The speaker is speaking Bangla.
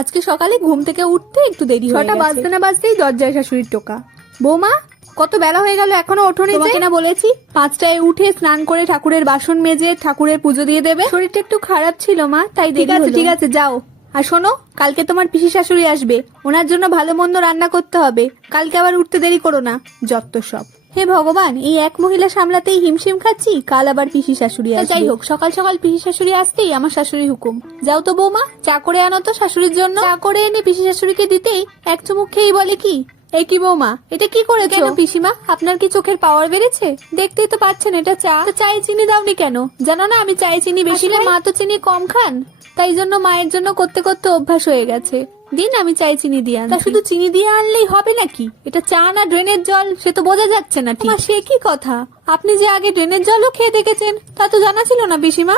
আজকে সকালে ঘুম থেকে উঠতে একটু দেরি হয়ে গেছে। 6টা বাজতে না বাজতেই দরজায় শাশুড়ির টোকা। বৌমা, কত বেলা হয়ে গেল, এখনো ওঠোনি যে? তোমাকে না বলেছি 5টায় উঠে স্নান করে ঠাকুরের বাসন মেজে ঠাকুরের পুজো দিয়ে দেবে। শরীরটা একটু খারাপ ছিল মা, তাই ঠিক দেরি আছে হলো। ঠিক আছে, যাও। আর শোনো, কালকে তোমার পিসি শাশুড়ি আসবে, ওনার জন্য ভালো মন্দ রান্না করতে হবে। কালকে আবার উঠতে দেরি করো না, যত সব। হে ভগবান, এই এক মহিলা সামলাতেই হিমশিম খাচ্ছি, কাল আবার পিসি শাশুড়ি আসবে। যাই হোক, সকাল সকাল পিসি শাশুড়ি আসতেই আমার শাশুড়ি হুকুম, যাও তো বৌমা, চা করে আনো তো শাশুড়ির জন্য। চা করে এনে পিসি শাশুড়িকে দিতেই এক চুমুক খেয়েই বলে কি, এই কি বৌমা, এটা কি করেছো? কেন পিসিমা, আপনার কি চোখের পাওয়ার বেড়েছে? দেখতেই তো পাচ্ছেন এটা চা। তো চায়ে চিনি দাওনি কেন? জানো না আমি চায়ে চিনি বেশি খাই। মা তো চিনি কম খান, তাই জন্য মায়ের জন্য করতে করতে অভ্যাস হয়ে গেছে। দিন আমি চাই চিনি দিয়ে আনছি। তা শুধু চিনি দিয়ে আনলেই হবে নাকি? এটা চা না ড্রেনের জল, সে তো বোঝা যাচ্ছে না ঠিক। সে কি কথা, আপনি যে আগে ড্রেনের জলও খেয়ে দেখেছেন তা তো জানা ছিল না পিসিমা।